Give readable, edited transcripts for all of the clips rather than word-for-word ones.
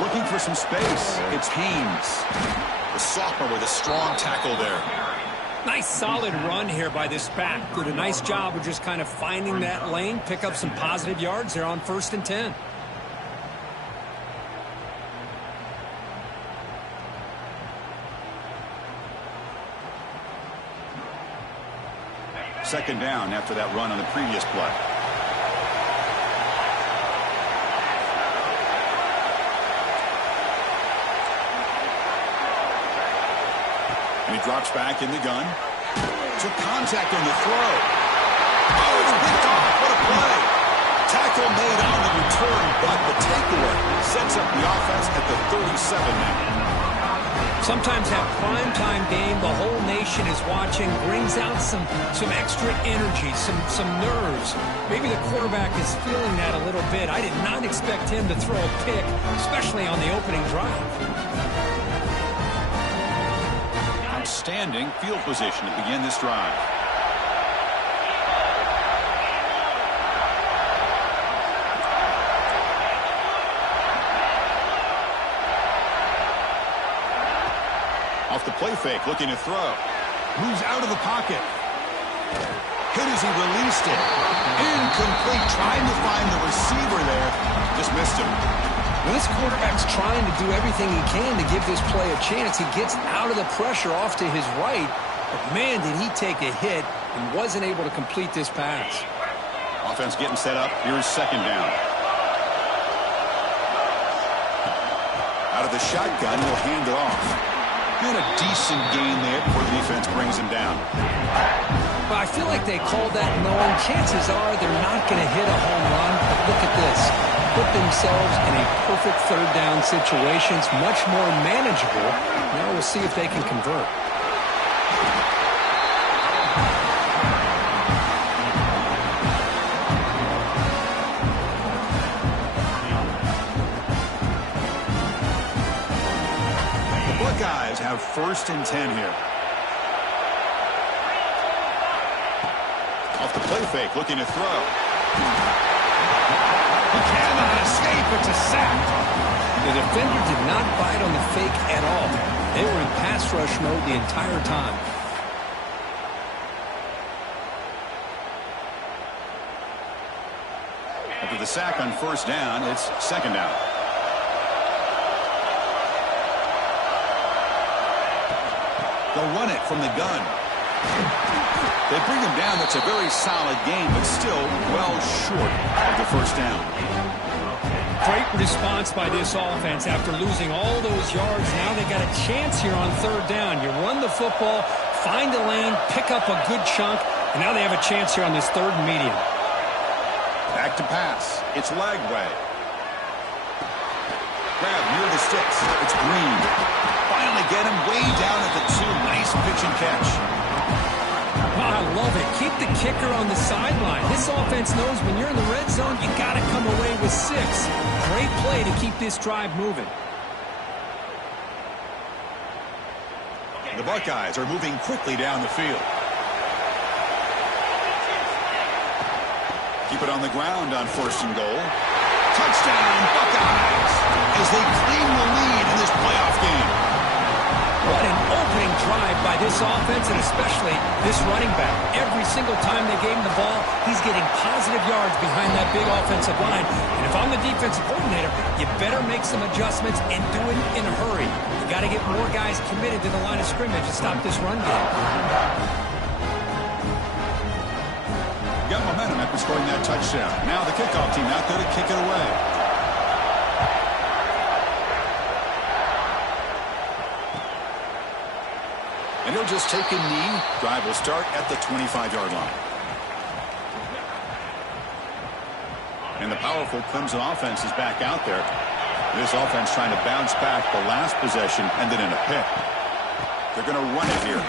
looking for some space. It's Haynes. The sophomore with a strong tackle there. Nice solid run here by this back. Did a nice job of just kind of finding that lane, pick up some positive yards there on 1st and 10. Second down after that run on the previous play. And he drops back in the gun. Took contact on the throw. Oh, it's picked off. What a play. Tackle made on the return, but the takeaway sets up the offense at the 37 now. Sometimes that primetime game, the whole nation is watching, brings out some extra energy, some nerves. Maybe the quarterback is feeling that a little bit. I did not expect him to throw a pick, especially on the opening drive. Outstanding field position to begin this drive. Off the play fake, looking to throw. Moves out of the pocket. Hit as he released it. Incomplete, trying to find the receiver there. Just missed him. When this quarterback's trying to do everything he can to give this play a chance, he gets out of the pressure off to his right. But, man, did he take a hit and wasn't able to complete this pass. Offense getting set up. Here's second down. Out of the shotgun, he'll hand it off. And a decent gain there before the defense brings him down. Well, I feel like they called that knowing chances are they're not going to hit a home run. But look at this. Put themselves in a perfect third down situation. It's much more manageable. Now we'll see if they can convert. Buckeyes have 1st and 10 here. Off the play fake, looking to throw. He cannot escape. It's a sack. The defender did not bite on the fake at all. They were in pass rush mode the entire time. After the sack on 1st down, it's 2nd down. They'll run it from the gun. They bring him down. That's a very solid game, but still well short of the 1st down. Great response by this offense after losing all those yards. Now they got a chance here on 3rd down. You run the football, find a lane, pick up a good chunk, and now they have a chance here on this 3rd and medium. Back to pass. It's Lagway. Grab near the sticks. It's Green. Finally get him way down at the 2. Nice pitch and catch. Oh, I love it. Keep the kicker on the sideline. This offense knows when you're in the red zone, you got to come away with 6. Great play to keep this drive moving. The Buckeyes are moving quickly down the field. Keep it on the ground on 1st and goal. Touchdown, Buckeyes, as they claim the lead in this playoff game. What an opening drive by this offense, and especially this running back. Every single time they gave him the ball, he's getting positive yards behind that big offensive line. And if I'm the defensive coordinator, you better make some adjustments and do it in a hurry. You got to get more guys committed to the line of scrimmage to stop this run game. Got momentum after scoring that touchdown. Now the kickoff team out there to kick it away. And he'll just take a knee. Drive will start at the 25-yard line. And the powerful Clemson offense is back out there. This offense trying to bounce back the last possession, ended in a pick. They're going to run it here.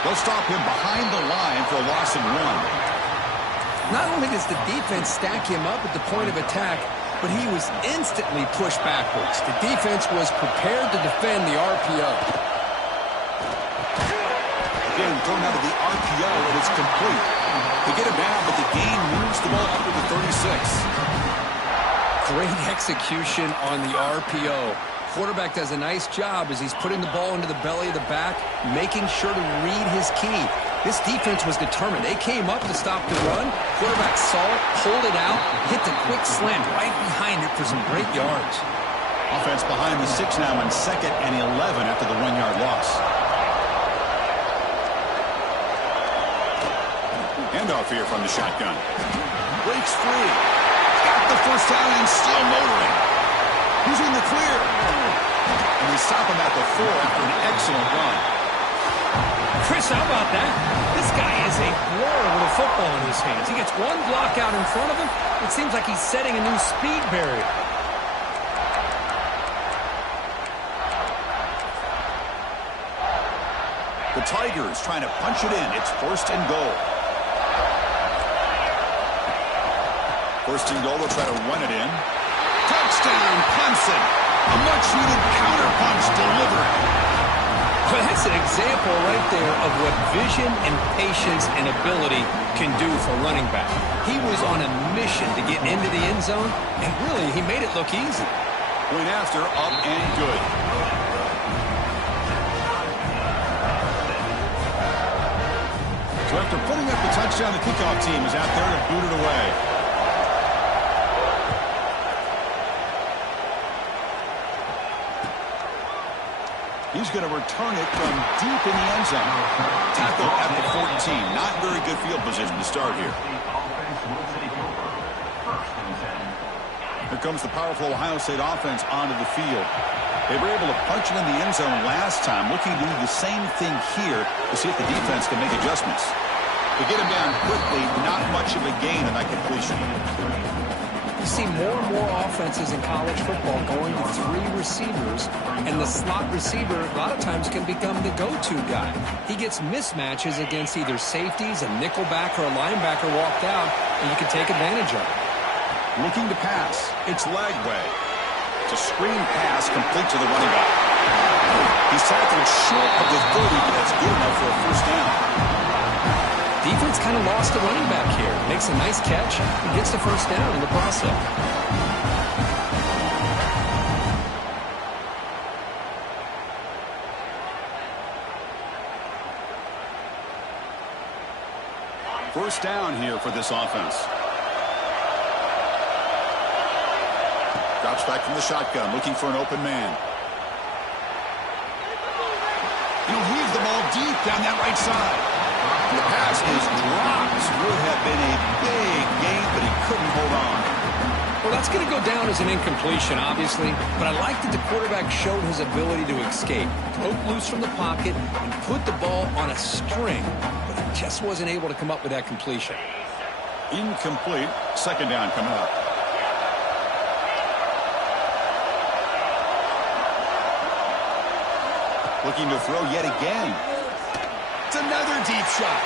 They'll stop him behind the line for a loss of 1. Not only does the defense stack him up at the point of attack, but he was instantly pushed backwards. The defense was prepared to defend the RPO. Again, thrown out of the RPO, and it's complete. They get him down, but the gain moves the ball up to the 36. Great execution on the RPO. Quarterback does a nice job as he's putting the ball into the belly of the back, making sure to read his key. This defense was determined. They came up to stop the run. Quarterback saw it, pulled it out, hit the quick slant right behind it for some great yards. Offense behind the 6 now on 2nd and 11 after the 1-yard loss. Handoff here from the shotgun. Breaks free. Got the first down and still motoring. He's in the clear. And they stop him at the 4 after an excellent run. Chris, how about that? This guy is a blower with a football in his hands. He gets one block out in front of him. It seems like he's setting a new speed barrier. The Tigers trying to punch it in. It's 1st and goal. 1st and goal, they'll try to run it in. Touchdown, Clemson. A much-needed counterpunch delivered. Well, that's an example right there of what vision and patience and ability can do for a running back. He was on a mission to get into the end zone, and really, he made it look easy. Point after, up and good. So after putting up the touchdown, the kickoff team is out there to boot it away. He's going to return it from deep in the end zone. Tackle at the 14. Not very good field position to start here. Here comes the powerful Ohio State offense onto the field. They were able to punch it in the end zone last time, looking to do the same thing here to see if the defense can make adjustments. They get him down quickly, not much of a gain in that completion. You see more and more offenses in college football going to 3 receivers, and the slot receiver a lot of times can become the go-to guy. He gets mismatches against either safeties, a nickelback, or a linebacker walked out, and you can take advantage of it. Looking to pass. It's Lagway. It's a screen pass complete to the running back. He's tackled short of the 30, but that's good enough for a 1st down. Defense kind of lost the running back here. Makes a nice catch and gets the 1st down in the process. First down here for this offense. Drops back from the shotgun, looking for an open man. He'll heave the ball deep down that right side. The pass is dropped. Would have been a big gain, but he couldn't hold on. Well, that's going to go down as an incompletion, obviously, but I like that the quarterback showed his ability to escape, broke loose from the pocket, and put the ball on a string, but he just wasn't able to come up with that completion. Incomplete. 2nd down coming up. Looking to throw yet again. It's another deep shot.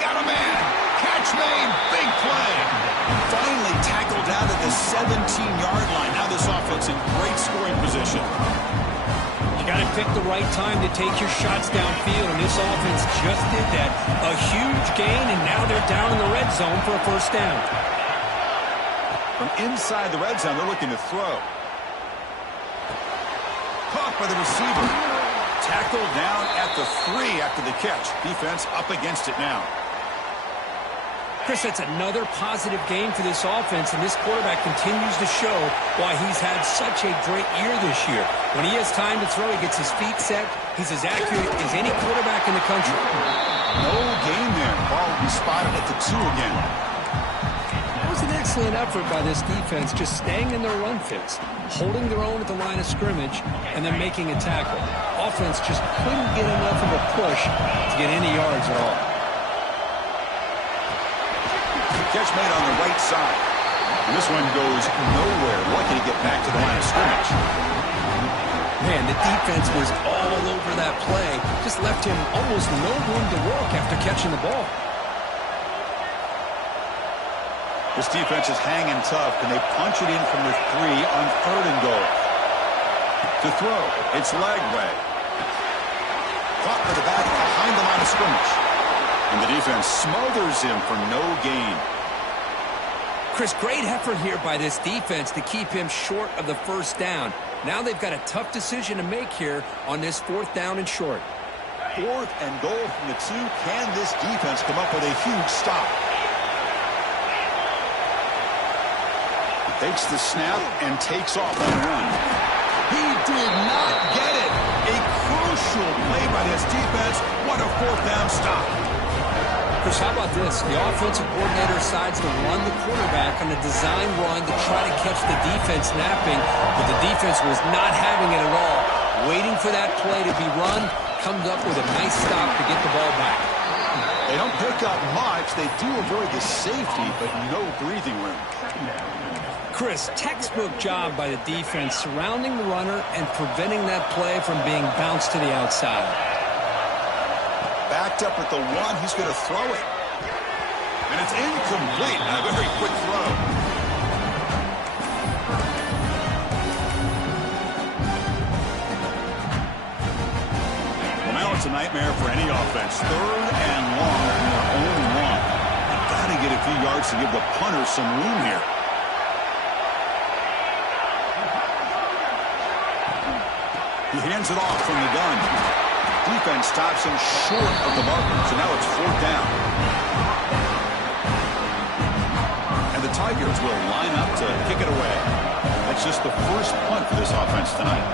Got a man. Catch made. Big play. Finally tackled down to the 17-yard line. Now this offense in great scoring position. You got to pick the right time to take your shots downfield, and this offense just did that. A huge gain, and now they're down in the red zone for a 1st down. From inside the red zone, they're looking to throw. Caught by the receiver. Tackled down at the 3 after the catch. Defense up against it now. Chris, that's another positive game for this offense, and this quarterback continues to show why he's had such a great year this year. When he has time to throw, he gets his feet set. He's as accurate as any quarterback in the country. No gain there. Ball will be spotted at the 2 again. That was an excellent effort by this defense, just staying in their run fits, holding their own at the line of scrimmage, and then making a tackle. Offense just couldn't get enough of a push to get any yards at all. Catch made on the right side. And this one goes nowhere. Lucky to get back to the line of scrimmage. Man, the defense was all over that play. Just left him almost no room to work after catching the ball. This defense is hanging tough, and they punch it in from the 3 on 3rd and goal. To throw, it's Lagway. Caught by the back behind the line of scrimmage. And the defense smothers him for no gain. Chris, great effort here by this defense to keep him short of the first down. Now they've got a tough decision to make here on this 4th down and short. 4th and goal from the 2. Can this defense come up with a huge stop? Takes the snap and takes off on the run. He did not get it. A crucial play by this defense. What a 4th down stop. Chris, how about this? The offensive coordinator decides to run the quarterback on a design run to try to catch the defense napping, but the defense was not having it at all. Waiting for that play to be run, comes up with a nice stop to get the ball back. They don't pick up much. They do avoid the safety, but no breathing room. Chris, textbook job by the defense surrounding the runner and preventing that play from being bounced to the outside. Backed up at the 1, he's going to throw it. And it's incomplete. A very quick throw. Well, now it's a nightmare for any offense. 3rd and long from their own 1. You've got to get a few yards to give the punter some room here. He hands it off from the gun. Defense stops him short of the marker, so now it's 4th down. And the Tigers will line up to kick it away. That's just the first punt for this offense tonight.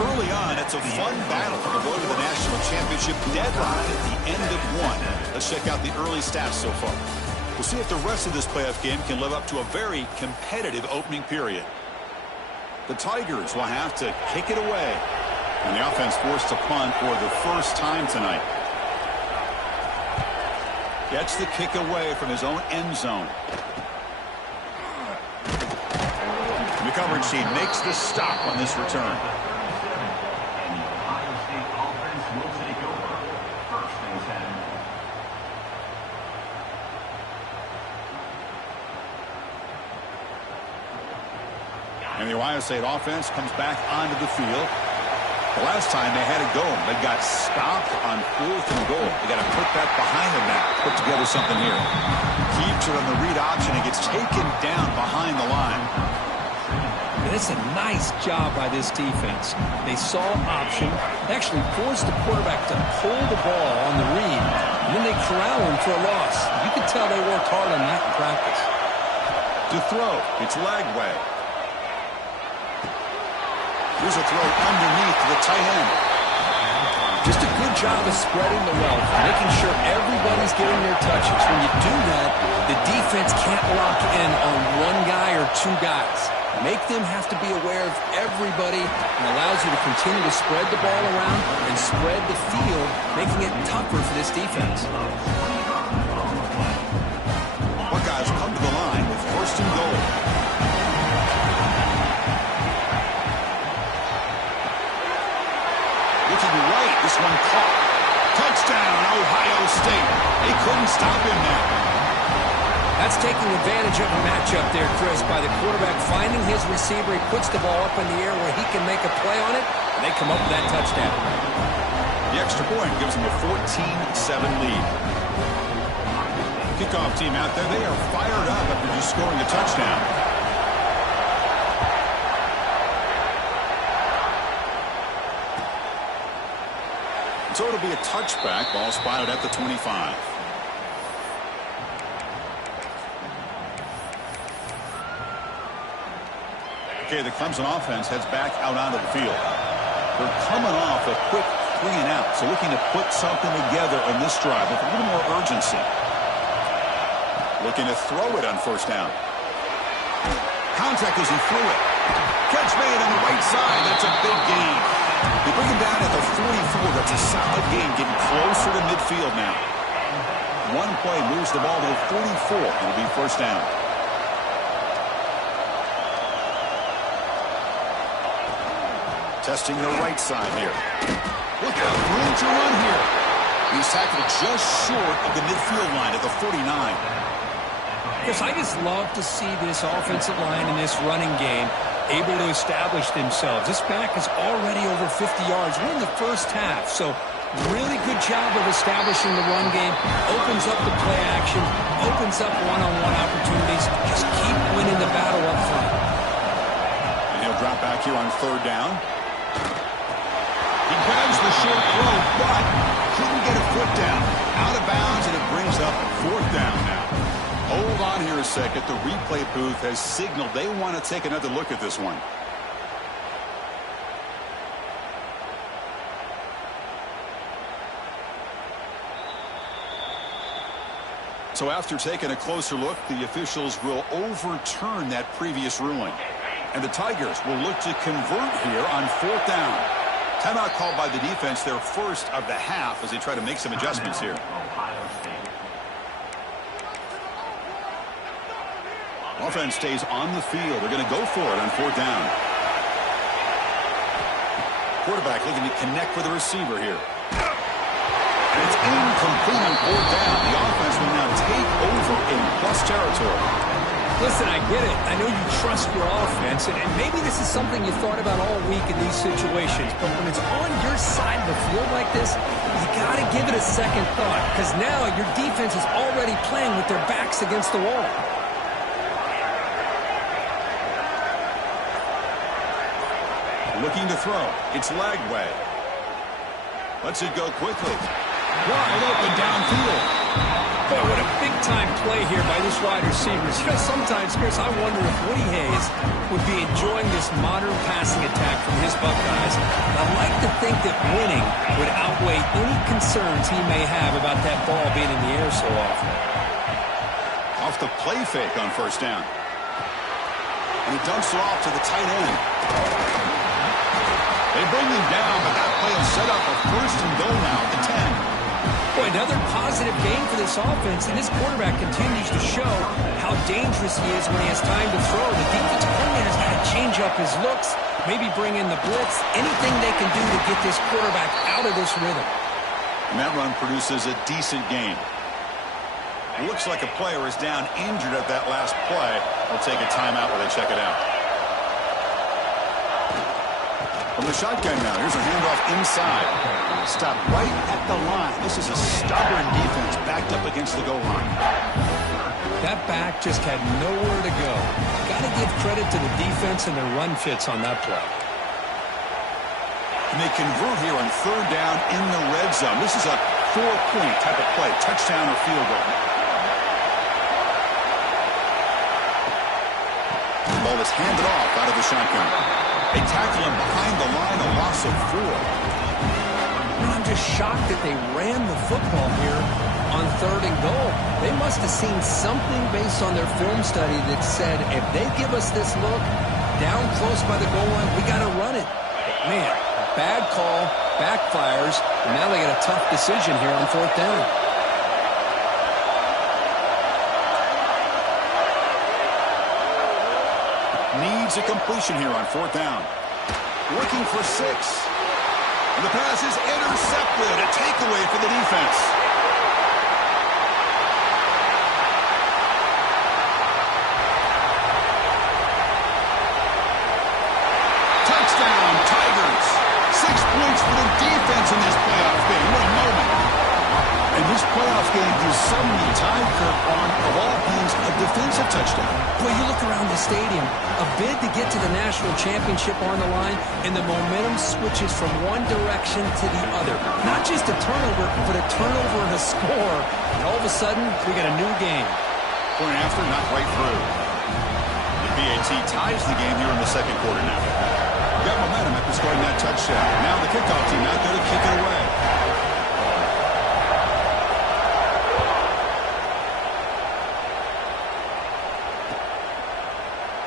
Early on, it's a fun battle for the road to the national championship deadline at the end of 1. Let's check out the early stats so far. We'll see if the rest of this playoff game can live up to a very competitive opening period. The Tigers will have to kick it away, and the offense forced to punt for the first time tonight. Gets the kick away from his own end zone. The coverage team makes the stop on this return. And the Ohio State offense comes back onto the field. The last time they had it going, they got stopped on 4th and goal. They got to put that behind them now. Put together something here. Keeps it on the read option and gets taken down behind the line. And it's a nice job by this defense. They saw option, actually forced the quarterback to pull the ball on the read, and then they corral him for a loss. You can tell they worked hard on that in practice. To throw, it's Lagway. Here's a throw underneath to the tight end. Just a good job of spreading the wealth, making sure everybody's getting their touches. When you do that, the defense can't lock in on one guy or 2 guys. Make them have to be aware of everybody, and allows you to continue to spread the ball around and spread the field, making it tougher for this defense. Buckeyes come to the line with 1st and goal. Looking right, this one caught. Touchdown, Ohio State. They couldn't stop him there. That's taking advantage of a matchup there, Chris, by the quarterback finding his receiver. He puts the ball up in the air where he can make a play on it, and they come up with that touchdown. The extra point gives them a 14-7 lead. Kickoff team out there, they are fired up after just scoring a touchdown. So it'll be a touchback. Ball spotted at the 25. Okay, the Clemson offense heads back out onto the field. They're coming off a quick 3 and out, so looking to put something together on this drive with a little more urgency. Looking to throw it on 1st down. Contact as he threw it. Catch made on the right side. That's a big gain. They bring him down at the 44. That's a solid gain, getting closer to midfield now. One play moves the ball to the 44. It'll be 1st down. Testing the right side here. Look out, room to run here. He's tackled just short of the midfield line at the 49. Chris, I just love to see this offensive line and this running game able to establish themselves. This back is already over 50 yards. We're in the first half, so really good job of establishing the run game. Opens up the play action, opens up one-on-one opportunities. Just keep winning the battle up front. And he'll drop back here on third down. He grabs the short throw, but couldn't get a foot down. Out of bounds, and it brings up fourth down now. Hold on here a second. The replay booth has signaled they want to take another look at this one. So after taking a closer look, the officials will overturn that previous ruling. And the Tigers will look to convert here on fourth down. Timeout called by the defense, their first of the half, as they try to make some adjustments here. Offense stays on the field. They're going to go for it on fourth down. Quarterback looking to connect with the receiver here. And it's incomplete on fourth down. The offense will now take over in plus territory. Listen, I get it. I know you trust your offense, and maybe this is something you thought about all week in these situations. But when it's on your side of the field like this, you got to give it a second thought, because now your defense is already playing with their backs against the wall. Looking to throw. It's Lagway. Lets it go quickly. Wide open downfield. Boy, what a big-time play here by this wide receiver. You know, sometimes, Chris, I wonder if Woody Hayes would be enjoying this modern passing attack from his Buckeyes. I'd like to think that winning would outweigh any concerns he may have about that ball being in the air so often. Off the play fake on first down. And he dumps it off to the tight end. They bring him down, but that play will set up a first and goal now at the 10. Boy, another positive game for this offense, and this quarterback continues to show how dangerous he is when he has time to throw. The defensive coordinator's got to change up his looks, maybe bring in the blitz, anything they can do to get this quarterback out of this rhythm. And that run produces a decent gain. It looks like a player is down injured at that last play. They'll take a timeout while they check it out. From the shotgun now, here's a handoff inside. Stop right at the line. This is a stubborn defense backed up against the goal line. That back just had nowhere to go. Got to give credit to the defense and their run fits on that play. And they convert here on third down in the red zone. This is a 4-point type of play, touchdown or field goal. The ball is handed off out of the shotgun. They tackle him behind the line, a loss of 4. I'm just shocked that they ran the football here on third and goal. They must have seen something based on their film study that said, if they give us this look down close by the goal line, we got to run it. But man, bad call, backfires, and now they got a tough decision here on fourth down. Needs a completion here on fourth down. Looking for 6. And the pass is intercepted. A takeaway for the defense. Touchdown, Tigers. 6 points for the defense in this playoff game. What a moment. And this playoff game is suddenly tied, Kirk, on, of all things, a defensive touchdown. Boy, you look around the stadium, a bid to get to the national championship on the line, and the momentum switches from one direction to the other. Not just a turnover, but a turnover and a score. And all of a sudden, we got a new game. Point after, not right through. The BAT ties the game here in the second quarter now. Got momentum after scoring that touchdown. Now the kickoff team out there to kick it away.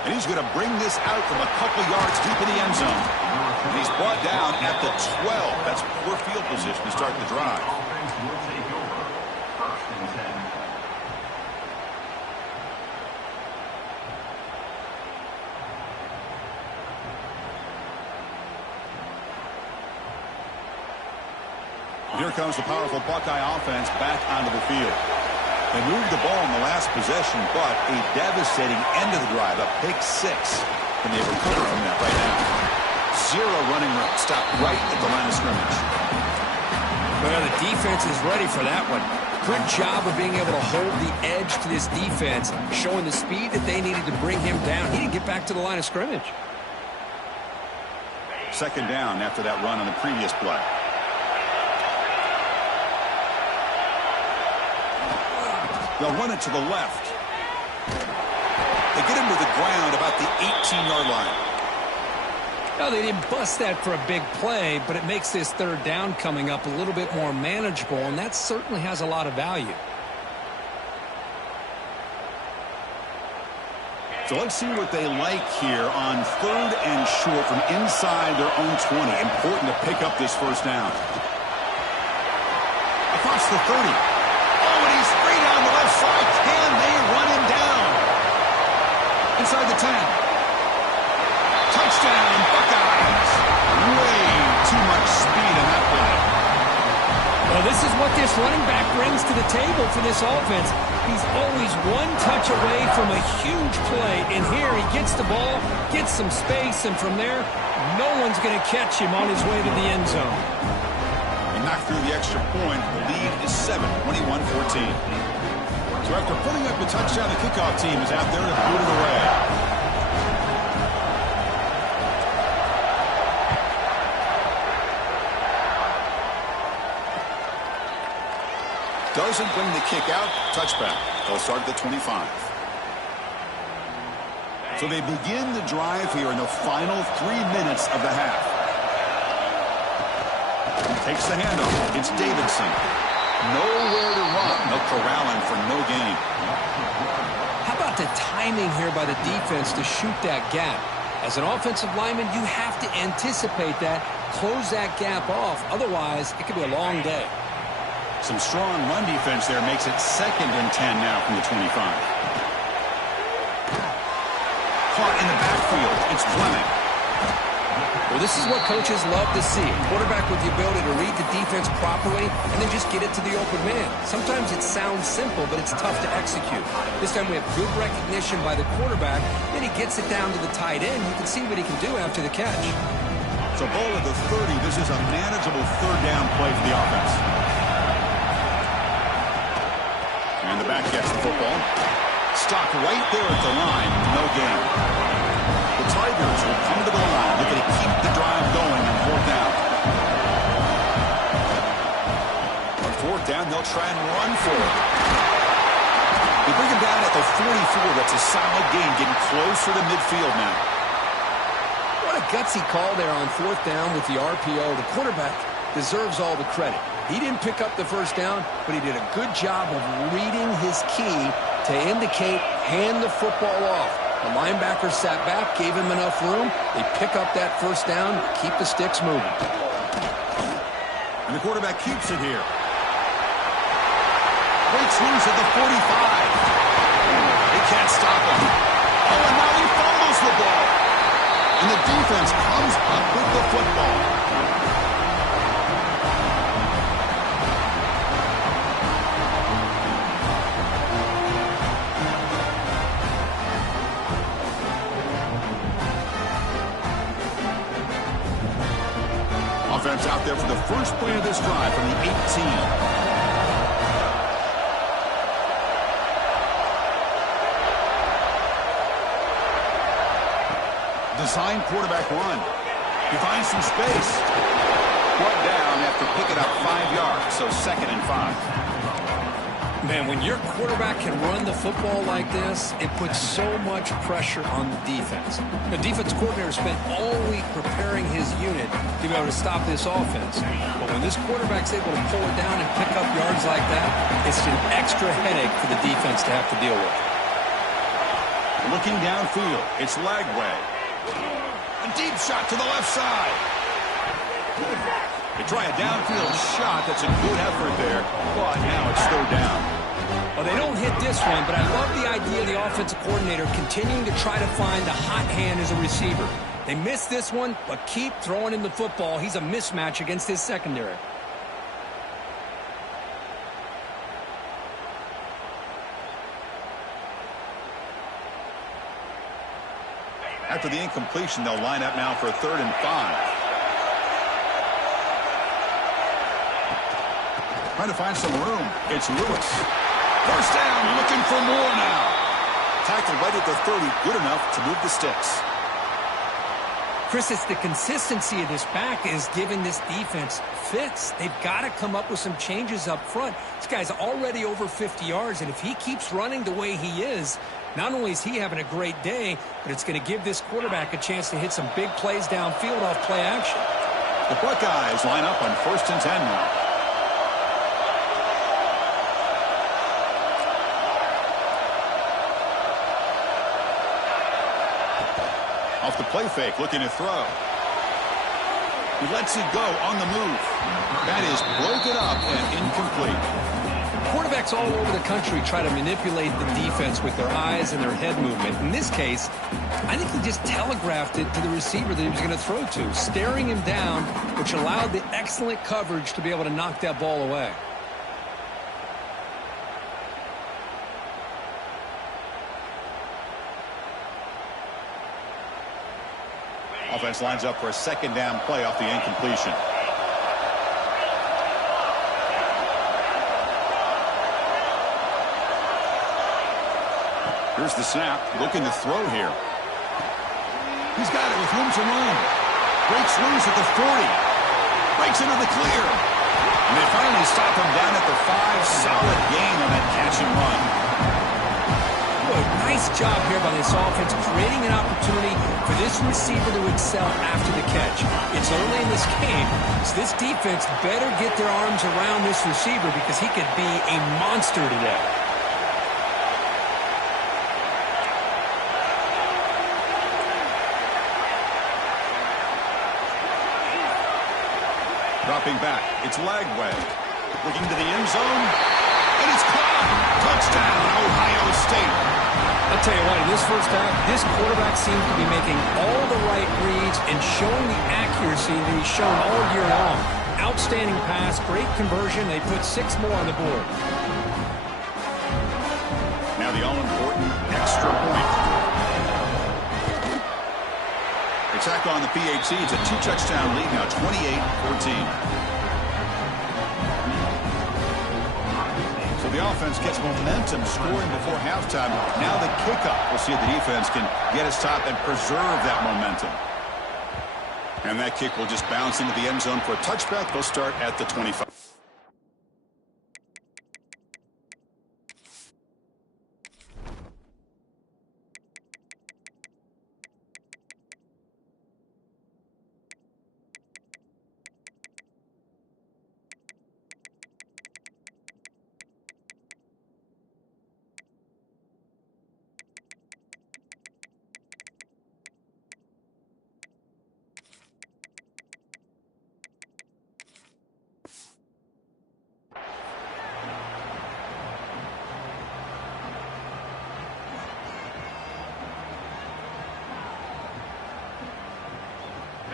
And he's going to bring this out from a couple yards deep in the end zone. And he's brought down at the 12. That's poor field position to start the drive. Here comes the powerful Buckeye offense back onto the field. They moved the ball in the last possession, but a devastating end of the drive, a pick six. Can they recover from that right now? Zero running room. Stop right at the line of scrimmage. Well, the defense is ready for that one. Good job of being able to hold the edge to this defense, showing the speed that they needed to bring him down. He didn't get back to the line of scrimmage. Second down after that run on the previous play. They'll run it to the left. They get him to the ground about the 18-yard line. No, they didn't bust that for a big play, but it makes this third down coming up a little bit more manageable, and that certainly has a lot of value. So let's see what they like here on third and short from inside their own 20. Important to pick up this first down. Across the 30. Oh, and he's free down the left side. Can they run him down? Inside the 10. Touchdown, Buckeyes. Way too much speed in that play. Well, this is what this running back brings to the table for this offense. He's always one touch away from a huge play. And here he gets the ball, gets some space, and from there, no one's going to catch him on his way to the end zone. He knocked through the extra point. The lead is 7, 21-14. So after putting up the touchdown, the kickoff team is out there to boot it away. Doesn't bring the kick out. Touchback. They'll start at the 25. So they begin the drive here in the final 3 minutes of the half. He takes the handoff. It's Davidson. Nowhere to run. They'll corral him for no gain. How about the timing here by the defense to shoot that gap? As an offensive lineman, you have to anticipate that, close that gap off. Otherwise, it could be a long day. Some strong run defense there makes it 2nd and 10 now from the 25. Caught in the backfield. It's Fleming. Well, this is what coaches love to see. A quarterback with the ability to read the defense properly and then just get it to the open man. Sometimes it sounds simple, but it's tough to execute. This time we have good recognition by the quarterback. Then he gets it down to the tight end. You can see what he can do after the catch. So ball at the 30. This is a manageable third down play for the offense. And the back gets the football. Stopped right there at the line. No gain. The Tigers will come to the line. They're going to keep the drive going on fourth down. On fourth down, they'll try and run for it. They bring him down at the 44. That's a solid gain, getting closer to midfield now. What a gutsy call there on fourth down with the RPO. The quarterback deserves all the credit. He didn't pick up the first down, but he did a good job of reading his key to indicate hand the football off. The linebacker sat back, gave him enough room. They pick up that first down, keep the sticks moving. And the quarterback keeps it here. Breaks loose at the 45. They can't stop him. Oh, and now he fumbles the ball. And the defense comes up with the football. Offense out there for the first play of this drive from the 18. Design quarterback run. He finds some space. Brought down after picking up 5 yards, so 2nd and 5. Man, when your quarterback can run the football like this, it puts so much pressure on the defense. The defense coordinator spent all week preparing his unit to be able to stop this offense. But when this quarterback's able to pull it down and pick up yards like that, it's an extra headache for the defense to have to deal with. Looking downfield, it's Lagway. A deep shot to the left side. They try a downfield shot. That's a good effort there, but now it's third down. Well, they don't hit this one, but I love the idea of the offensive coordinator continuing to try to find the hot hand as a receiver. They missed this one, but keep throwing him the football. He's a mismatch against his secondary. After the incompletion, they'll line up now for a 3rd and 5. Trying to find some room. It's Lewis. First down, looking for more now. Tackled right at the 30, good enough to move the sticks. Chris, it's the consistency of this back is giving this defense fits. They've got to come up with some changes up front. This guy's already over 50 yards, and if he keeps running the way he is, not only is he having a great day, but it's going to give this quarterback a chance to hit some big plays downfield off play action. The Buckeyes line up on 1st and 10 now. Off the play fake, looking to throw. He lets it go on the move. That is broken up and incomplete. Quarterbacks all over the country try to manipulate the defense with their eyes and their head movement. In this case, I think he just telegraphed it to the receiver that he was going to throw to, staring him down, which allowed the excellent coverage to be able to knock that ball away. Offense lines up for a 2nd down play off the incompletion. Here's the snap, looking to throw here. He's got it with room to run. Breaks loose at the 40. Breaks into the clear. And they finally stop him down at the 5. Solid gain on that catch and run. Nice job here by this offense, creating an opportunity for this receiver to excel after the catch. It's early in this game, so this defense better get their arms around this receiver because he could be a monster today. Dropping back, it's Lagway. Looking to the end zone, and it's caught. Touchdown, Ohio State. I'll tell you what, in this first half, this quarterback seems to be making all the right reads and showing the accuracy that he's shown all year long. Outstanding pass, great conversion. They put 6 more on the board. Now the all-important extra point. They tack on the PAT. It's a 2-touchdown lead now, 28-14. The offense gets momentum scoring before halftime. Now the kickoff. We'll see if the defense can get a stop and preserve that momentum. And that kick will just bounce into the end zone for a touchback. They'll start at the 25.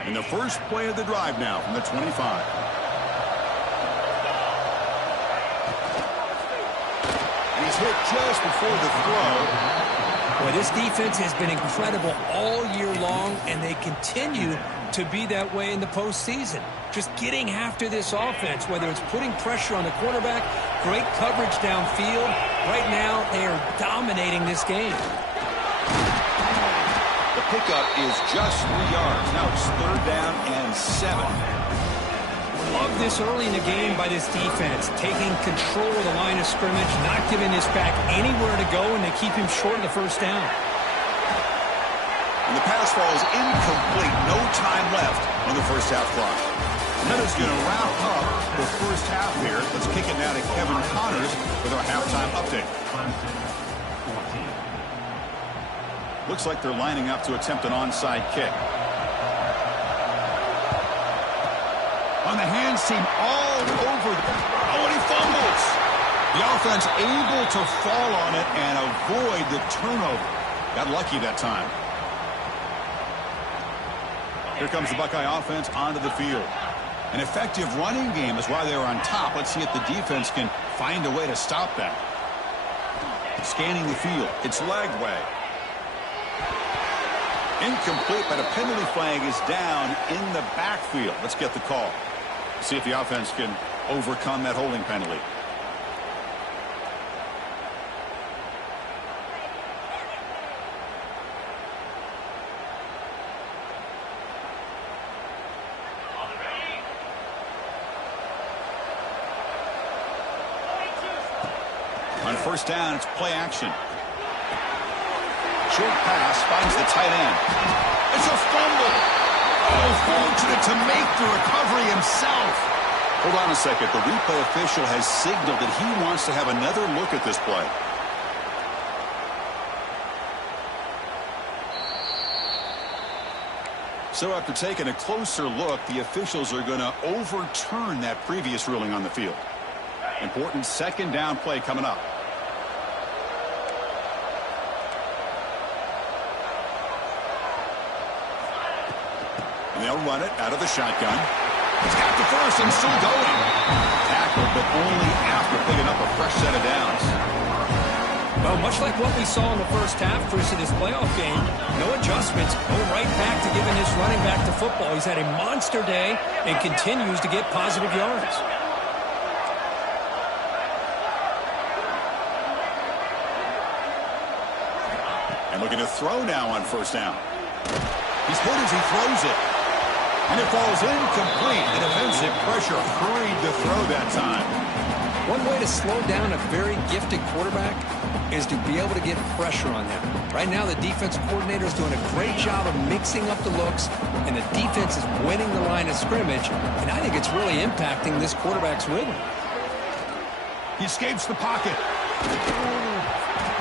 In the first play of the drive now from the 25. He's hit just before the throw. Boy, this defense has been incredible all year long, and they continue to be that way in the postseason. Just getting after this offense, whether it's putting pressure on the quarterback, great coverage downfield. Right now, they are dominating this game. The pickup is just 3 yards. Now it's 3rd down and 7. Love this early in the game by this defense, taking control of the line of scrimmage, not giving this back anywhere to go, and they keep him short of the first down. And the pass falls incomplete. No time left on the first half clock. And that is going to wrap up the first half here. Let's kick it now to Kevin Connors with our halftime update. Looks like they're lining up to attempt an onside kick. On the hands team all over. Oh, and he fumbles. The offense able to fall on it and avoid the turnover. Got lucky that time. Here comes the Buckeye offense onto the field. An effective running game is why they were on top. Let's see if the defense can find a way to stop that. Scanning the field. It's Lagway. Incomplete, but a penalty flag is down in the backfield. Let's get the call. See if the offense can overcome that holding penalty. On first down, it's play action. Short pass finds the tight end. It's a fumble. Oh, fortunate to make the recovery himself. Hold on a second. The replay official has signaled that he wants to have another look at this play. So after taking a closer look, the officials are going to overturn that previous ruling on the field. Important second down play coming up. And they'll run it out of the shotgun. He's got the first and still going. Tackled, but only after picking up a fresh set of downs. Well, much like what we saw in the first half, Chris, in this playoff game, no adjustments, go right back to giving his running back to football. He's had a monster day and continues to get positive yards. And looking to throw now on first down. He's hit as he throws it. And it falls incomplete. The defensive pressure hurried to throw that time. One way to slow down a very gifted quarterback is to be able to get pressure on them. Right now, the defensive coordinator is doing a great job of mixing up the looks, and the defense is winning the line of scrimmage, and I think it's really impacting this quarterback's rhythm. He escapes the pocket.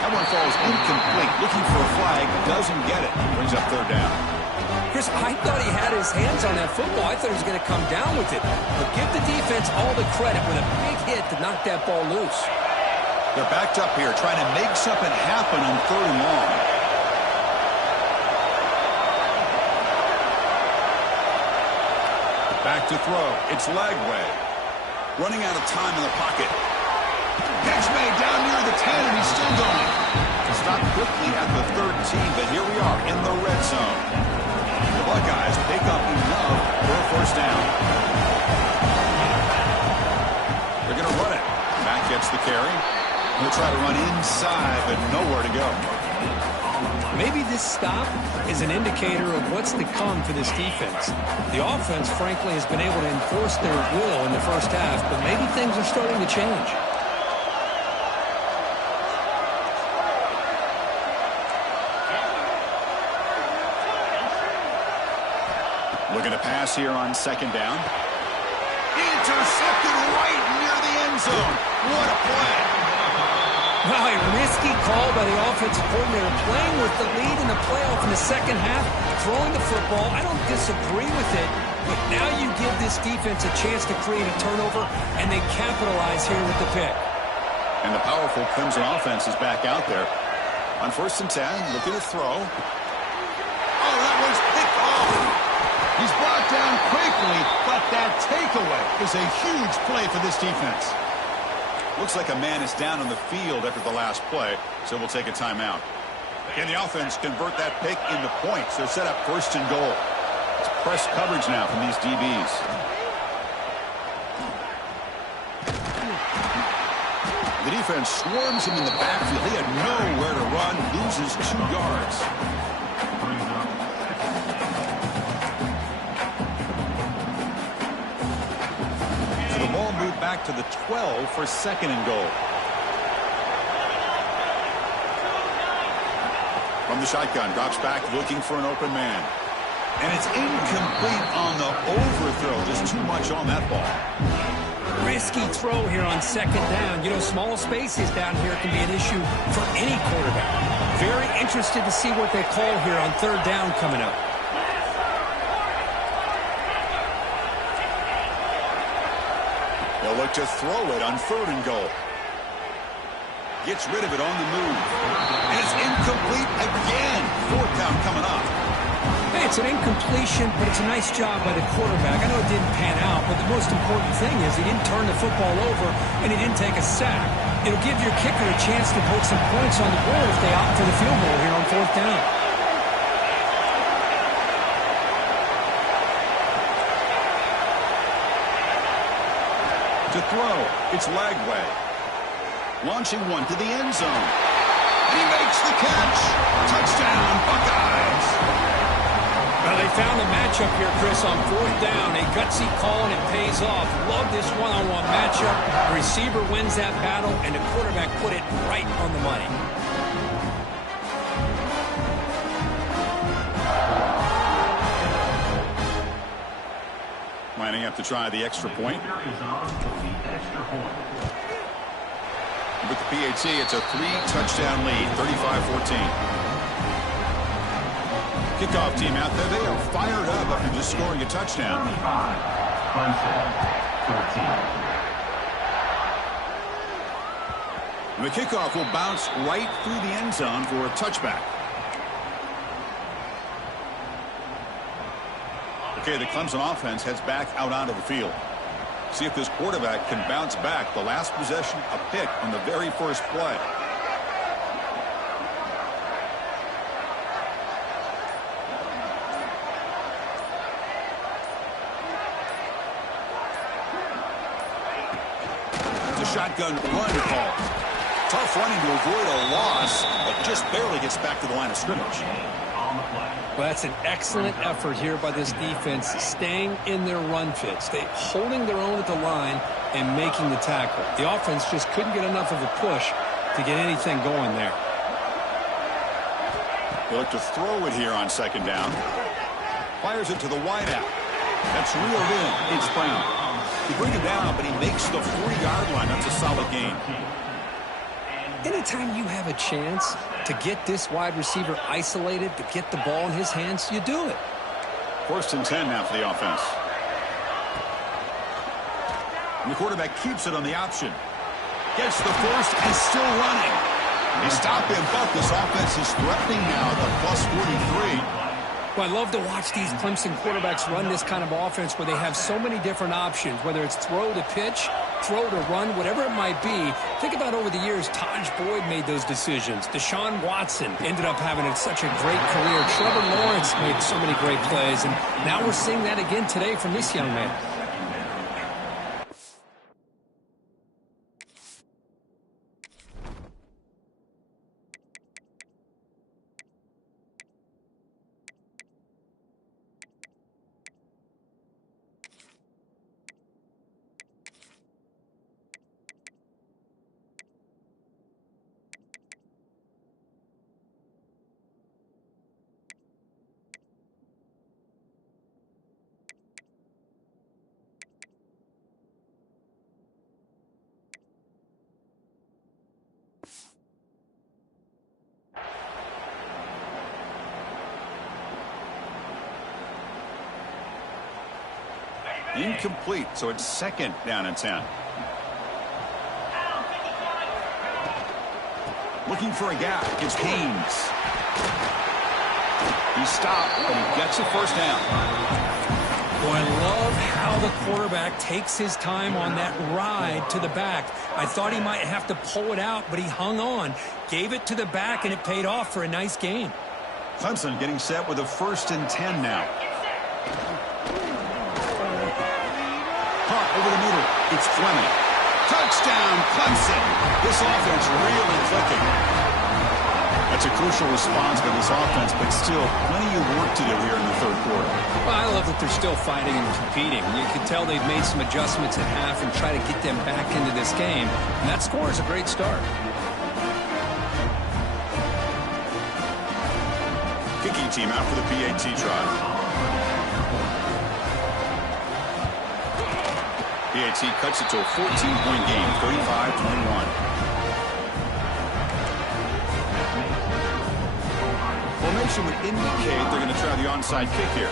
That one falls incomplete. Looking for a flag, doesn't get it. Brings up third down. Chris, I thought he had his hands on that football. I thought he was going to come down with it. But give the defense all the credit with a big hit to knock that ball loose. They're backed up here, trying to make something happen on third and long. Back to throw. It's Lagway. Running out of time in the pocket. Catch made down near the 10, and he's still going. Stopped quickly at the 13, but here we are in the red zone. The Buckeyes pick up enough for a first down. They're going to run it. Mack gets the carry. He'll try to run inside, but nowhere to go. Maybe this stop is an indicator of what's to come for this defense. The offense, frankly, has been able to enforce their will in the first half, but maybe things are starting to change. Looking to pass here on second down. Intercepted right near the end zone. What a play. Wow, a risky call by the offensive coordinator, playing with the lead in the playoff in the second half, throwing the football. I don't disagree with it, but now you give this defense a chance to create a turnover, and they capitalize here with the pick. And the powerful Crimson offense is back out there. On first and 10, looking to throw. Oh, that one's picked off. He's brought down quickly, but that takeaway is a huge play for this defense. Looks like a man is down on the field after the last play, so we'll take a timeout. Can the offense convert that pick into points? They're set up first and goal. It's press coverage now from these DBs. The defense swarms him in the backfield. He had nowhere to run, loses 2 yards. Back to the 12 for second and goal. From the shotgun, drops back looking for an open man. And it's incomplete on the overthrow. Just too much on that ball. Risky throw here on second down. You know, small spaces down here can be an issue for any quarterback. Very interested to see what they call here on third down coming up. They'll look to throw it on third and goal. Gets rid of it on the move. And it's incomplete again. Fourth down coming up. Hey, it's an incompletion, but it's a nice job by the quarterback. I know it didn't pan out, but the most important thing is he didn't turn the football over and he didn't take a sack. It'll give your kicker a chance to put some points on the board if they opt for the field goal here on fourth down. throw. It's Lagway. Launching one to the end zone. And he makes the catch. Touchdown, Buckeyes. Well, they found a matchup here, Chris, on 4th down. A gutsy call, and it pays off. Love this one-on-one matchup. The receiver wins that battle, and the quarterback put it right on the money. Lining up to try the extra point. With the PAT, it's a 3-touchdown lead, 35-14. Kickoff team out there, they are fired up after just scoring a touchdown. And the kickoff will bounce right through the end zone for a touchback. Okay, the Clemson offense heads back out onto the field. See if this quarterback can bounce back. The last possession, a pick on the very first play. It's a shotgun run call. Tough running to avoid a loss, but just barely gets back to the line of scrimmage. Well, that's an excellent effort here by this defense, staying in their run fit, holding their own at the line and making the tackle. The offense just couldn't get enough of a push to get anything going there. They look to throw it here on 2nd down. Fires it to the wideout. That's reeled in. It's Brown. They bring him down, but he makes the 40-yard line. That's a solid gain. Anytime you have a chance to get this wide receiver isolated, to get the ball in his hands, you do it. 1st and 10 now for the offense. And the quarterback keeps it on the option. Gets the first and still running. They stop him, but this offense is threatening now at the plus 43. Well, I love to watch these Clemson quarterbacks run this kind of offense where they have so many different options, whether it's throw to pitch, throw to run, whatever it might be. Think about over the years, Taj Boyd made those decisions. Deshaun Watson ended up having such a great career. Trevor Lawrence made so many great plays, and now we're seeing that again today from this young man. Incomplete, so it's 2nd down and 10. Looking for a gap. It's Haynes. He stopped, and he gets a 1st down. Boy, I love how the quarterback takes his time on that ride to the back. I thought he might have to pull it out, but he hung on. Gave it to the back, and it paid off for a nice gain. Clemson getting set with a 1st and 10 now. Caught over the middle. It's Fleming. Touchdown, Clemson. This offense really clicking. That's a crucial response by this offense, but still plenty of work to do here in the 3rd quarter. Well, I love that they're still fighting and competing. You can tell they've made some adjustments at half and try to get them back into this game. And that score is a great start. Kicking team out for the PAT try. PAT cuts it to a 14-point game, 35-21. Formation would indicate they're going to try the onside kick here.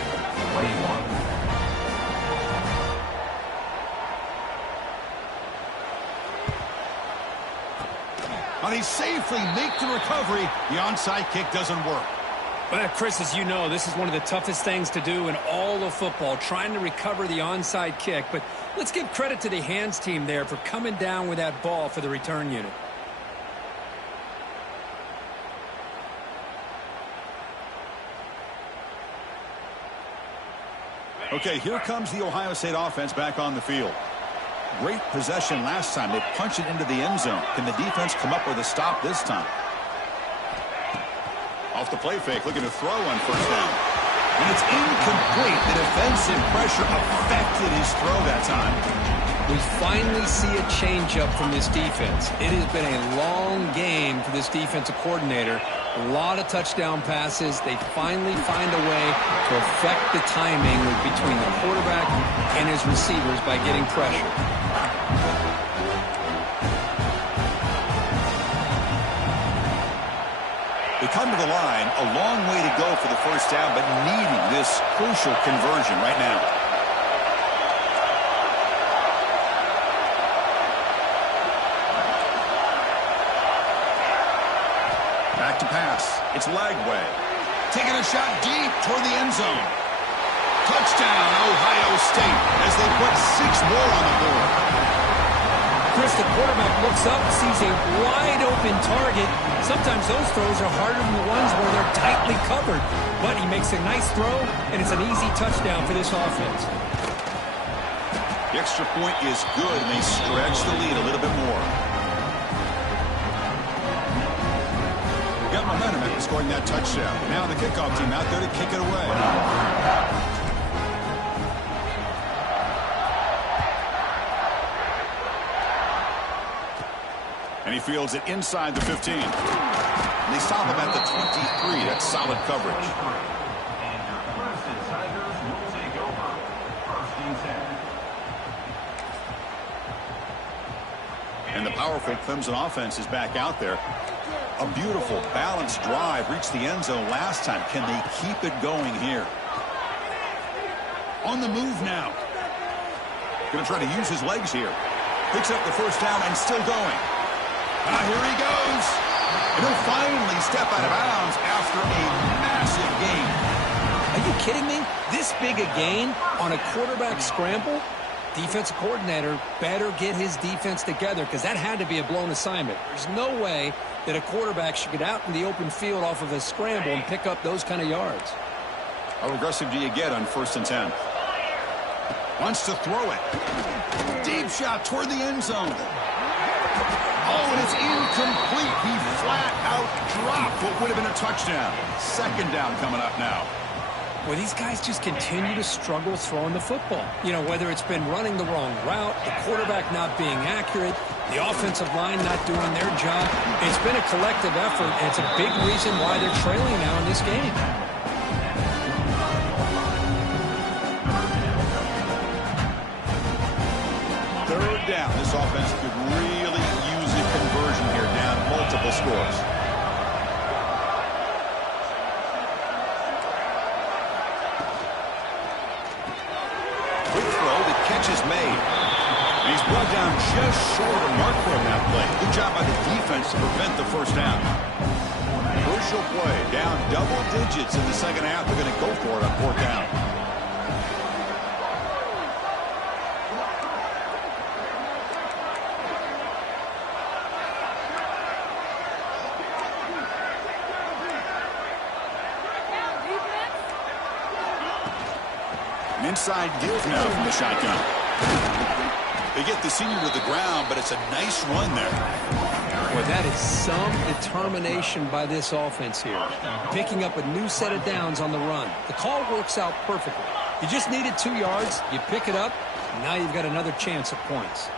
And they safely make the recovery. The onside kick doesn't work. Well, Chris, as you know, this is one of the toughest things to do in all of football, trying to recover the onside kick. But let's give credit to the hands team there for coming down with that ball for the return unit. Okay, here comes the Ohio State offense back on the field. Great possession last time. They punched it into the end zone. Can the defense come up with a stop this time? Off the play fake, looking to throw on first down. And it's incomplete. The defensive pressure affected his throw that time. We finally see a change-up from this defense. It has been a long game for this defensive coordinator. A lot of touchdown passes. They finally find a way to affect the timing between the quarterback and his receivers by getting pressure. They come to the line, a long way to go for the first down, but needing this crucial conversion right now. Back to pass. It's Lagway. Taking a shot deep toward the end zone. Touchdown, Ohio State, as they put 6 more on the board. Chris, the quarterback looks up, sees a wide-open target. Sometimes those throws are harder than the ones where they're tightly covered. But he makes a nice throw, and it's an easy touchdown for this offense. The extra point is good, and they stretch the lead a little bit more. Got momentum after scoring that touchdown. Now the kickoff team out there to kick it away. And he fields it inside the 15. And they stop him at the 23. That's solid coverage. And the powerful Clemson offense is back out there. A beautiful, balanced drive reached the end zone last time. Can they keep it going here? On the move now. Going to try to use his legs here. Picks up the first down and still going. Here he goes. And he'll finally step out of bounds after a massive gain. Are you kidding me? This big a gain on a quarterback scramble? Defensive coordinator better get his defense together because that had to be a blown assignment. There's no way that a quarterback should get out in the open field off of a scramble and pick up those kind of yards. How aggressive do you get on 1st and 10? Wants to throw it. Deep shot toward the end zone. Oh, and it's incomplete. He flat out dropped what would have been a touchdown. 2nd down coming up now. Well, these guys just continue to struggle throwing the football. You know, whether it's been running the wrong route, the quarterback not being accurate, the offensive line not doing their job. It's been a collective effort, and it's a big reason why they're trailing now in this game. Third down. This offense could really use a conversion here, down multiple scores. Is made. And he's brought down just short of mark for that play. Good job by the defense to prevent the first down. Crucial play. Down double digits in the second half. They're going to go for it on 4th down. An inside give now from the shotgun. They get the senior to the ground, but it's a nice run there. Boy, that is some determination by this offense here. Picking up a new set of downs on the run. The call works out perfectly. You just needed 2 yards. You pick it up, and now you've got another chance at points.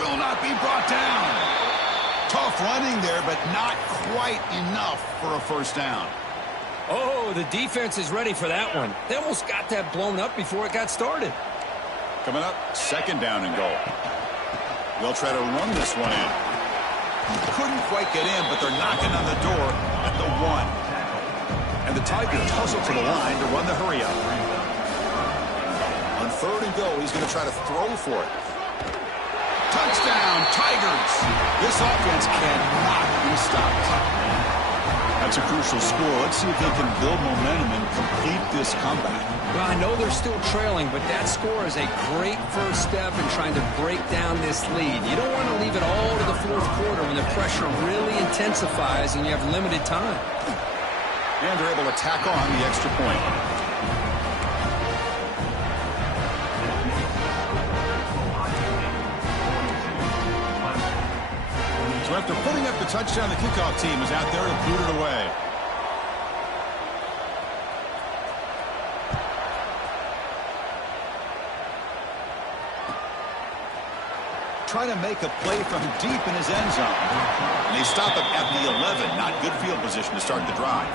Will not be brought down. Tough running there, but not quite enough for a first down. Oh, the defense is ready for that one. They almost got that blown up before it got started. Coming up, 2nd down and goal. They'll try to run this one in. Couldn't quite get in, but they're knocking on the door at the 1. And the Tigers hustle to the line to run the hurry up. On 3rd and goal, he's going to try to throw for it. Touchdown, Tigers! This offense cannot be stopped. That's a crucial score. Let's see if they can build momentum and complete this comeback. Well, I know they're still trailing, but that score is a great first step in trying to break down this lead. You don't want to leave it all to the 4th quarter when the pressure really intensifies and you have limited time. And they're able to tack on the extra point. So after putting up the touchdown, the kickoff team is out there to boot it away. Trying to make a play from deep in his end zone. And they stop him at the 11. Not good field position to start the drive.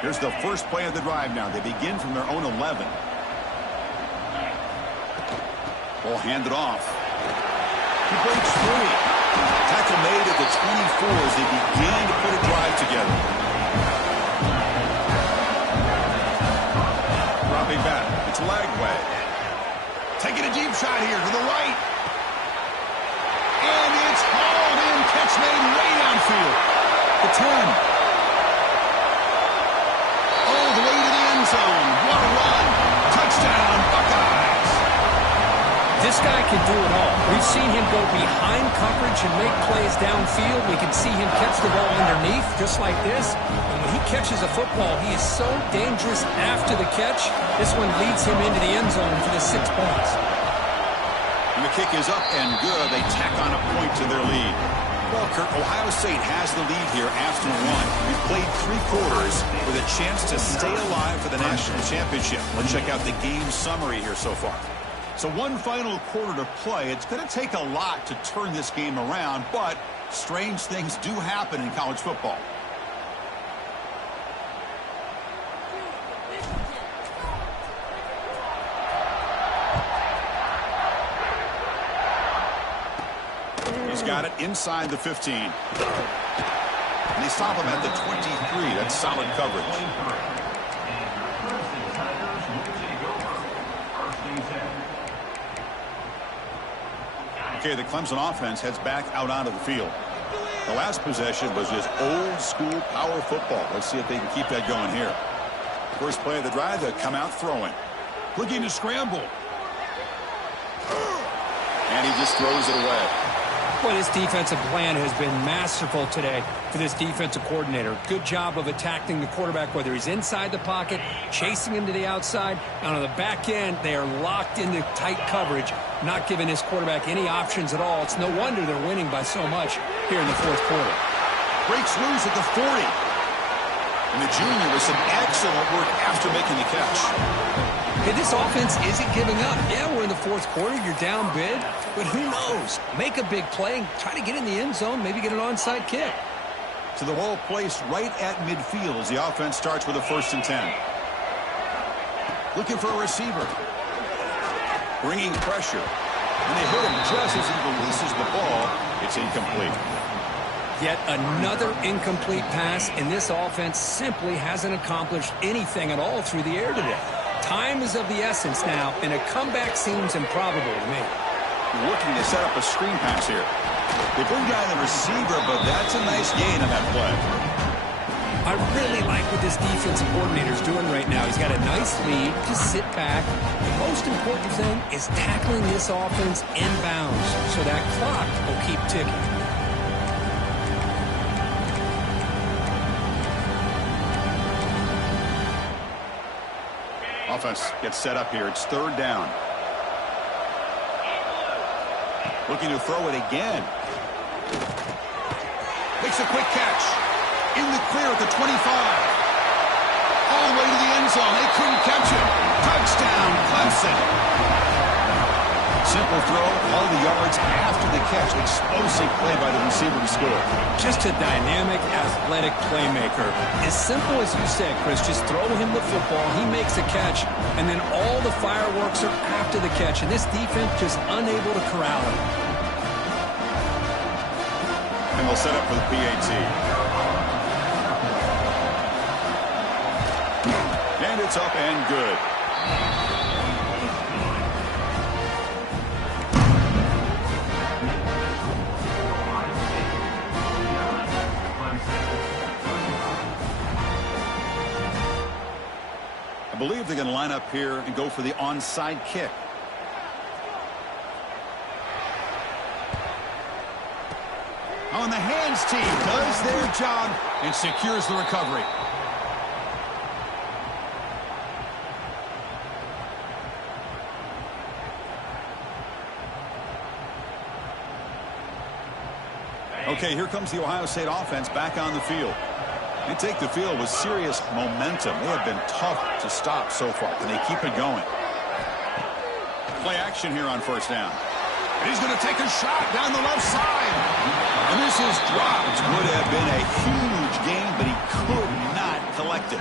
Here's the first play of the drive now. They begin from their own 11. Ball handed off. He breaks free. Tackle made at the 24 as they begin to put a drive together. Dropping back. It's Lagway. Taking a deep shot here to the right. And it's hauled in. Catch made way downfield. The 10. All the way to the end zone. What a run. Touchdown, Buckeyes. This guy can do it all. We've seen him go behind coverage and make plays downfield. We can see him catch the ball underneath just like this. And when he catches a football, he is so dangerous after the catch. This one leads him into the end zone for the 6 points. And the kick is up and good. They tack on a point to their lead. Well, Kurt, Ohio State has the lead here after one. We've played 3 quarters with a chance to stay alive for the national championship. Let's check out the game summary here so far. So one final quarter to play. It's going to take a lot to turn this game around, but strange things do happen in college football. He's got it inside the 15. And they stop him at the 23. That's solid coverage. Okay, the Clemson offense heads back out onto the field. The last possession was just old school power football. Let's see if they can keep that going here. First play of the drive, they come out throwing. Looking to scramble. And he just throws it away. Well, this defensive plan has been masterful today for this defensive coordinator. Good job of attacking the quarterback, whether he's inside the pocket, chasing him to the outside. And on the back end, they are locked into tight coverage, not giving this quarterback any options at all. It's no wonder they're winning by so much here in the fourth quarter. Breaks loose at the 40. And the junior with some excellent work after making the catch. Hey, this offense isn't giving up. Yeah, we're in the fourth quarter. You're down big. But who knows? Make a big play. Try to get in the end zone. Maybe get an onside kick. So the ball placed right at midfield as the offense starts with a 1st and 10. Looking for a receiver. Bringing pressure. And they hit him just as he releases the ball. It's incomplete. Yet another incomplete pass, and this offense simply hasn't accomplished anything at all through the air today. Time is of the essence now, and a comeback seems improbable to me. Looking to set up a screen pass here. They bring down the receiver, but that's a nice gain on that play. I really like what this defensive coordinator is doing right now. He's got a nice lead. Just sit back. The most important thing is tackling this offense inbounds so that clock will keep ticking. Offense gets set up here. It's 3rd down. Looking to throw it again. Makes a quick catch. In the clear at the 25. All the way to the end zone. They couldn't catch him. Touchdown, Clemson. Simple throw, all the yards after the catch. Explosive play by the receiver to score. Just a dynamic, athletic playmaker. As simple as you said, Chris, just throw him the football, he makes a catch, and then all the fireworks are after the catch, and this defense just unable to corral him. And they'll set up for the PAT. And it's up and good. I believe they're going to line up here and go for the onside kick. On the hands team does their job and secures the recovery. Okay, here comes the Ohio State offense back on the field. They take the field with serious momentum. They have been tough to stop so far. Can they keep it going? Play action here on first down. And he's going to take a shot down the left side. And this is dropped. Would have been a huge gain, but he could not collect it.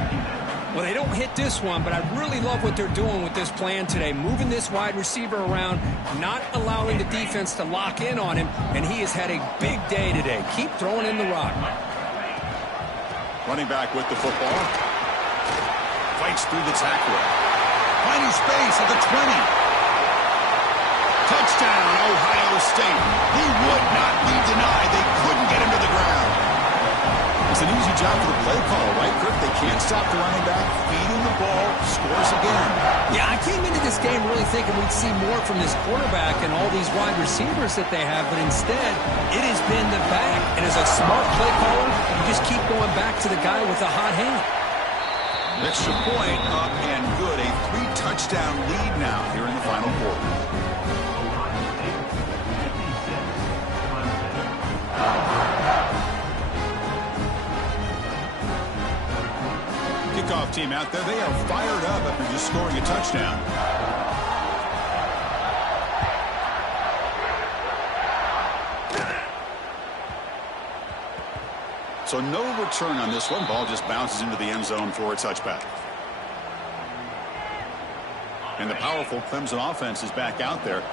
Well, they don't hit this one, but I really love what they're doing with this plan today. Moving this wide receiver around, not allowing the defense to lock in on him, and he has had a big day today. Keep throwing in the rock. Running back with the football. Fights through the tackler. Finding space at the 20. Touchdown, Ohio State. He would not be denied. They couldn't get him to the ground. It's an easy job for the play call, right, Kirk? They can't stop the running back, feeding the ball, scores again. Yeah, I came into this game really thinking we'd see more from this quarterback and all these wide receivers that they have, but instead, it has been the back. And as a smart play caller, you just keep going back to the guy with the hot hand. Extra point up and good. A 3-touchdown lead now here in the final quarter. Kickoff team out there. They are fired up after just scoring a touchdown. So no return on this one. Ball just bounces into the end zone for a touchback. And the powerful Clemson offense is back out there.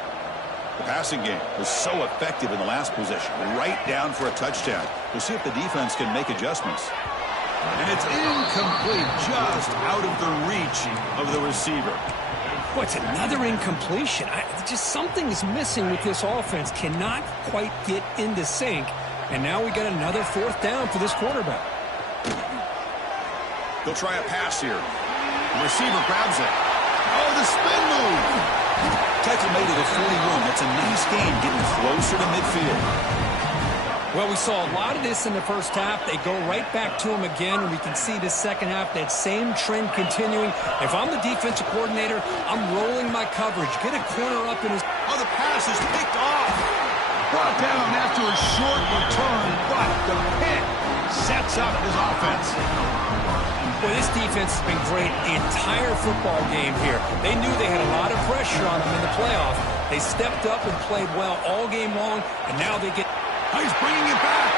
The passing game was so effective in the last possession. Right down for a touchdown. We'll see if the defense can make adjustments. And it's incomplete, just out of the reach of the receiver. Boy, it's another incompletion. Just something's missing with this offense. Cannot quite get into sync. And now we got another fourth down for this quarterback. They'll try a pass here. The receiver grabs it. Oh, the spin move. Tackle made it at 41. That's a nice gain, getting closer to midfield. Well, we saw a lot of this in the first half. They go right back to him again, and we can see the second half, that same trend continuing. If I'm the defensive coordinator, I'm rolling my coverage. Get a corner up in his... Oh, the pass is picked off. Brought down after a short return, but the pick sets up his offense. Well, this defense has been great the entire football game here. They knew they had a lot of pressure on them in the playoff. They stepped up and played well all game long, and now they get... Oh, he's bringing it back.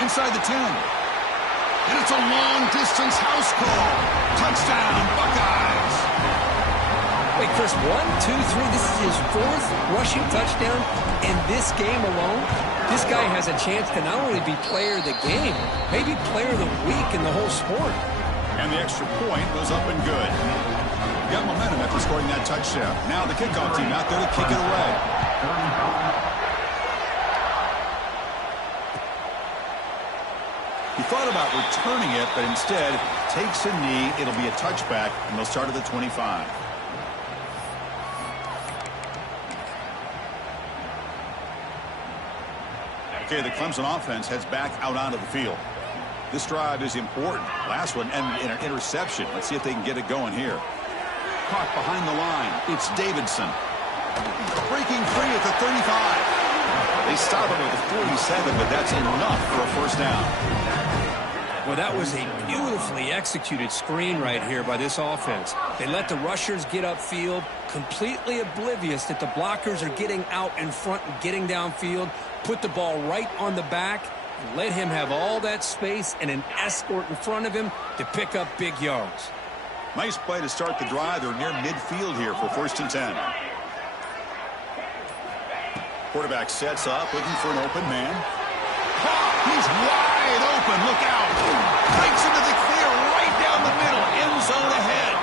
Inside the 10. And it's a long-distance house call. Touchdown, Buckeyes. Wait, Chris, 1, 2, 3. This is his fourth rushing touchdown in this game alone. This guy has a chance to not only be player of the game, maybe player of the week in the whole sport. And the extra point goes up and good. Got momentum after scoring that touchdown. Now the kickoff team out there to kick it away. He thought about returning it, but instead takes a knee. It'll be a touchback, and they'll start at the 25. Okay, the Clemson offense heads back out onto the field. This drive is important. Last one ended in an interception. Let's see if they can get it going here. Caught behind the line. It's Davidson. Breaking free at the 35. They stop him at the 47, but that's enough for a first down. Well, that was a beautifully executed screen right here by this offense. They let the rushers get upfield, completely oblivious that the blockers are getting out in front and getting downfield, put the ball right on the back, and let him have all that space and an escort in front of him to pick up big yards. Nice play to start the drive. They're near midfield here for 1st and 10. Quarterback sets up, looking for an open man. He's wide open. Look out. Breaks into the clear right down the middle. End zone ahead.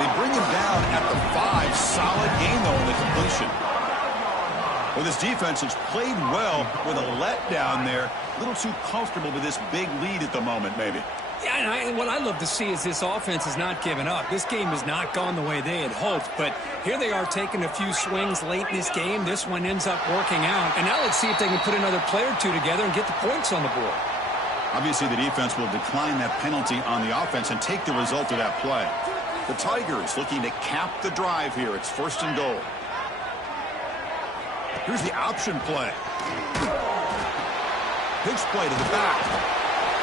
They bring him down at the 5. Solid game, though, in the completion. Well, this defense has played well with a letdown there. A little too comfortable with this big lead at the moment, maybe. Yeah, and what I love to see is this offense has not given up. This game has not gone the way they had hoped, but here they are taking a few swings late in this game. This one ends up working out, and now let's see if they can put another play or two together and get the points on the board. Obviously, the defense will decline that penalty on the offense and take the result of that play. The Tigers looking to cap the drive here. It's 1st and goal. Here's the option play. Pitch play to the back.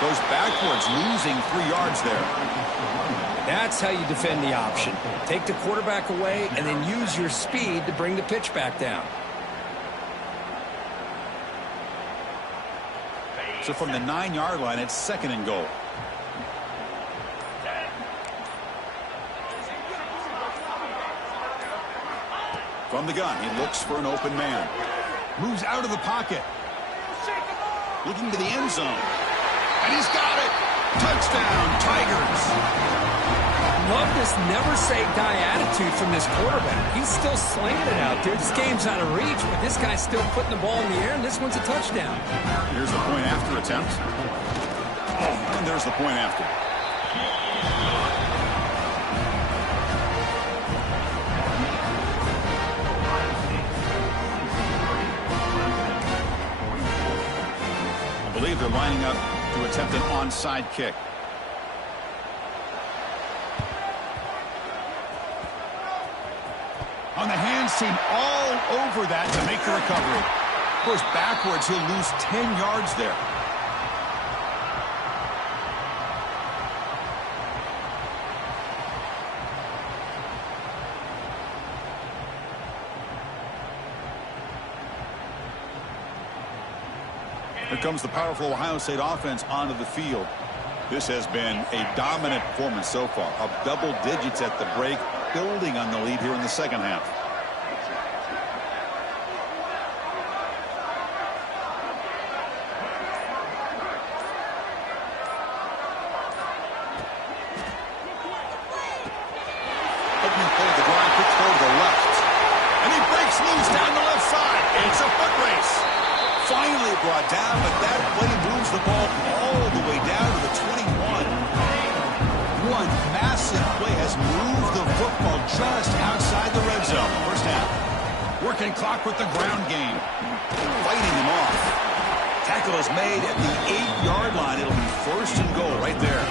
Goes backwards, losing 3 yards there. That's how you defend the option. Take the quarterback away and then use your speed to bring the pitch back down. So from the 9-yard line, it's 2nd and goal. From the gun, he looks for an open man. Moves out of the pocket. Looking to the end zone. And he's got it. Touchdown, Tigers. Love this never-say-die attitude from this quarterback. He's still slinging it out there. This game's out of reach, but this guy's still putting the ball in the air, and this one's a touchdown. Here's the point after attempt. And there's the point after. I believe they're lining up to attempt an onside kick. On the hands team all over that to make the recovery. Goes backwards, he'll lose 10 yards there. Here comes the powerful Ohio State offense onto the field. This has been a dominant performance so far. Up double digits at the break, building on the lead here in the second half. Opening play of the drive, quick throw to the left. And he breaks loose down the left side. It's a foot race. Finally brought down, but that play moves the ball all the way down to the 21. One massive play has moved the football just outside the red zone. First half. Working clock with the ground game. Fighting him off. Tackle is made at the 8-yard line. It'll be 1st and goal right there.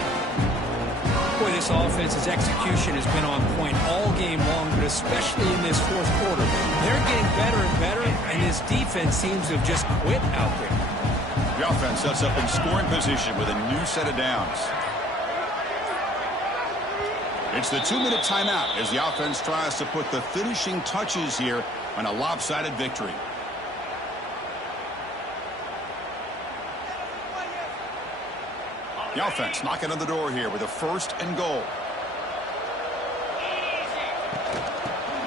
Boy, this offense's execution has been on point all game long, but especially in this fourth quarter. They're getting better and better, and this defense seems to have just quit out there. The offense sets up in scoring position with a new set of downs. It's the 2-minute timeout as the offense tries to put the finishing touches here on a lopsided victory. The offense knocking on the door here with a 1st and goal.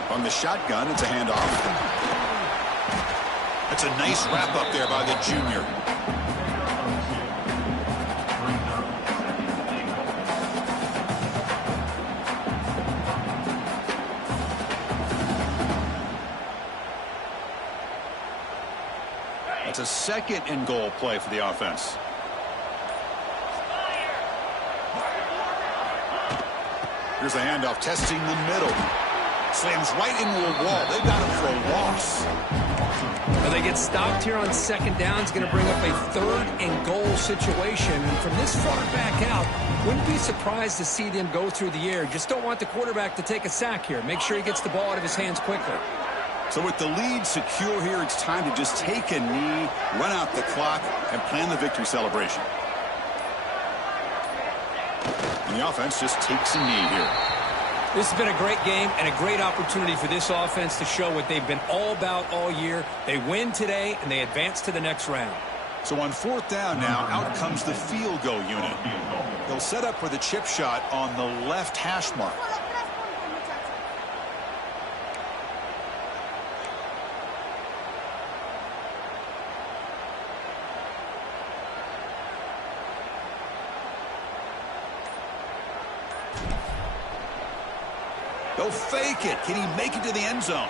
From the shotgun, it's a handoff. That's a nice wrap up there by the junior. That's a 2nd and goal play for the offense. Here's a handoff, testing the middle. Slams right into a wall. They've got him for a loss. Well, they get stopped here on 2nd down. It's going to bring up a 3rd and goal situation. And from this far back out, wouldn't be surprised to see them go through the air. Just don't want the quarterback to take a sack here. Make sure he gets the ball out of his hands quickly. So with the lead secure here, it's time to just take a knee, run out the clock, and plan the victory celebration. And the offense just takes a knee here. This has been a great game and a great opportunity for this offense to show what they've been all about all year. They win today, and they advance to the next round. So on 4th down now, out comes the field goal unit. They'll set up for the chip shot on the left hash mark. They'll fake it. Can he make it to the end zone?